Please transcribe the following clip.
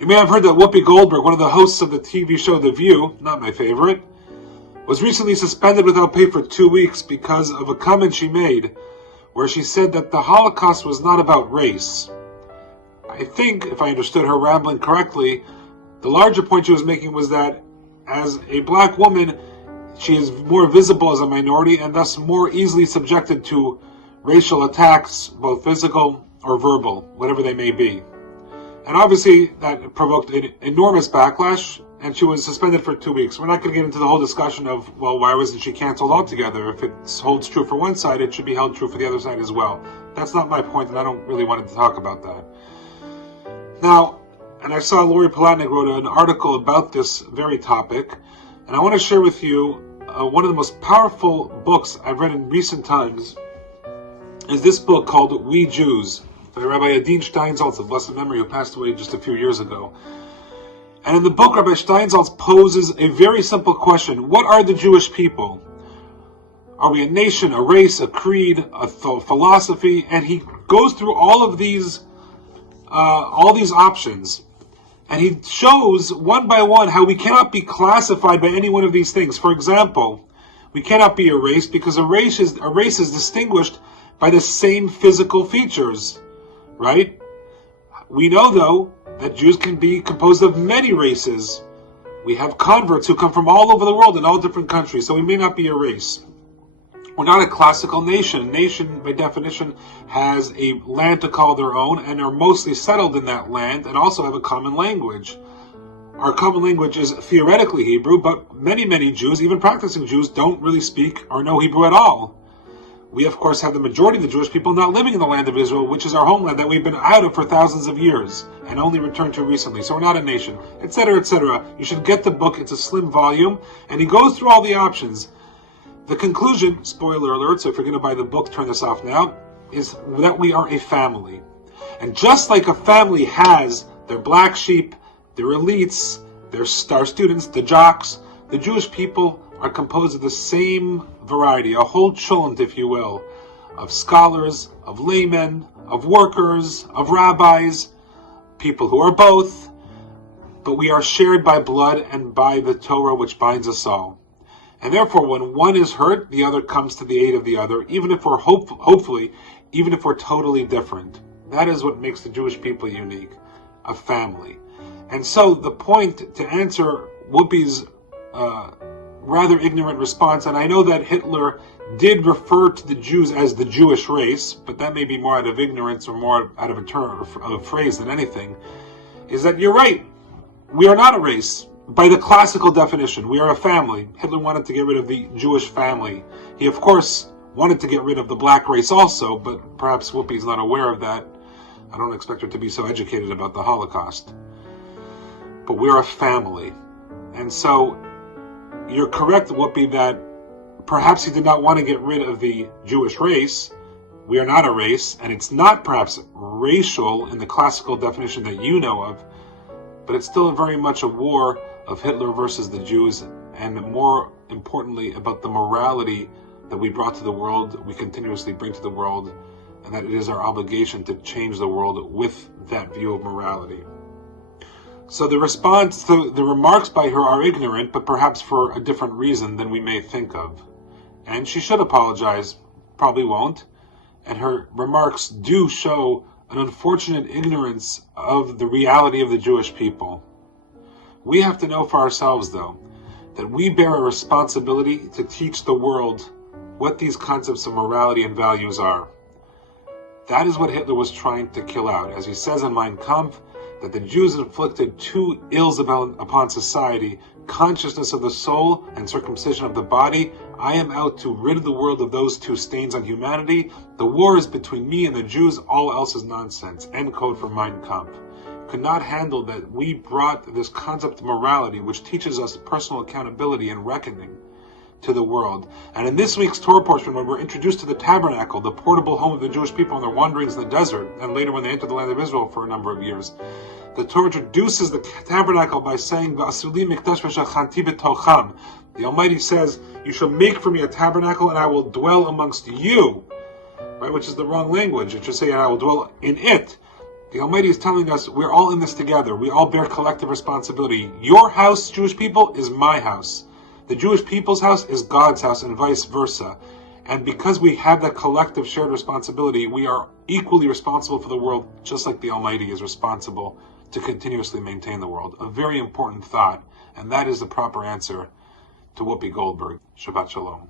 You may have heard that Whoopi Goldberg, one of the hosts of the TV show The View, not my favorite, was recently suspended without pay for 2 weeks because of a comment she made where she said that the Holocaust was not about race. I think, if I understood her rambling correctly, the larger point she was making was that as a black woman, she is more visible as a minority and thus more easily subjected to racial attacks, both physical or verbal, whatever they may be. And obviously that provoked an enormous backlash, and she was suspended for 2 weeks. We're not going to get into the whole discussion of, well, why wasn't she canceled altogether? If it holds true for one side, it should be held true for the other side as well. That's not my point, and I don't really want to talk about that. Now, and I saw Lori Palatnik wrote an article about this very topic, and I want to share with you one of the most powerful books I've read in recent times is this book called We Jews, by Rabbi Adin Steinsaltz of blessed memory, who passed away just a few years ago. And in the book, Rabbi Steinsaltz poses a very simple question. What are the Jewish people? Are we a nation, a race, a creed, a philosophy? And he goes through all these options. And he shows one by one how we cannot be classified by any one of these things. For example, we cannot be a race because a race is distinguished by the same physical features, right? We know, though, that Jews can be composed of many races. We have converts who come from all over the world in all different countries, so we may not be a race. We're not a classical nation. A nation, by definition, has a land to call their own and are mostly settled in that land and also have a common language. Our common language is theoretically Hebrew, but many Jews, even practicing Jews, don't really speak or know Hebrew at all. We, of course, have the majority of the Jewish people not living in the land of Israel, which is our homeland that we've been out of for thousands of years and only returned to recently. So we're not a nation, etc., etc. You should get the book. It's a slim volume, and he goes through all the options. The conclusion, spoiler alert, so if you're going to buy the book, turn this off now, is that we are a family. And just like a family has their black sheep, their elites, their star students, the jocks, the Jewish people are composed of the same variety, a whole cholent, if you will, of scholars, of laymen, of workers, of rabbis, people who are both, but we are shared by blood and by the Torah which binds us all. And therefore, when one is hurt, the other comes to the aid of the other, even if we're hopefully, even if we're totally different. That is what makes the Jewish people unique, a family. And so the point to answer Whoopi's rather ignorant response, and I know that Hitler did refer to the Jews as the Jewish race, but that may be more out of ignorance or more out of a term of a phrase than anything, is that you're right. We are not a race. By the classical definition, we are a family. Hitler wanted to get rid of the Jewish family. He, of course, wanted to get rid of the black race also, but perhaps Whoopi's not aware of that. I don't expect her to be so educated about the Holocaust. But we're a family. And so, you're correct, Whoopi, that perhaps he did not want to get rid of the Jewish race. We are not a race, and it's not perhaps racial in the classical definition that you know of, but it's still very much a war of Hitler versus the Jews, and more importantly, about the morality that we brought to the world, we continuously bring to the world, and that it is our obligation to change the world with that view of morality. So the response to the remarks by her are ignorant, but perhaps for a different reason than we may think of. And she should apologize, probably won't, and her remarks do show an unfortunate ignorance of the reality of the Jewish people. We have to know for ourselves, though, that we bear a responsibility to teach the world what these concepts of morality and values are. That is what Hitler was trying to kill out. As he says in Mein Kampf, that the Jews inflicted two ills upon society, consciousness of the soul and circumcision of the body. I am out to rid the world of those two stains on humanity. The war is between me and the Jews. All else is nonsense. End quote from Mein Kampf. Could not handle that we brought this concept of morality, which teaches us personal accountability and reckoning, to the world. And in this week's Torah portion, when we're introduced to the tabernacle, the portable home of the Jewish people in their wanderings in the desert, and later when they entered the land of Israel for a number of years, the Torah introduces the tabernacle by saying, the Almighty says, you shall make for me a tabernacle and I will dwell amongst you, right? Which is the wrong language. It should say, and I will dwell in it. The Almighty is telling us we're all in this together. We all bear collective responsibility. Your house, Jewish people, is my house. The Jewish people's house is God's house, and vice versa. And because we have that collective shared responsibility, we are equally responsible for the world, just like the Almighty is responsible to continuously maintain the world. A very important thought, and that is the proper answer to Whoopi Goldberg. Shabbat Shalom.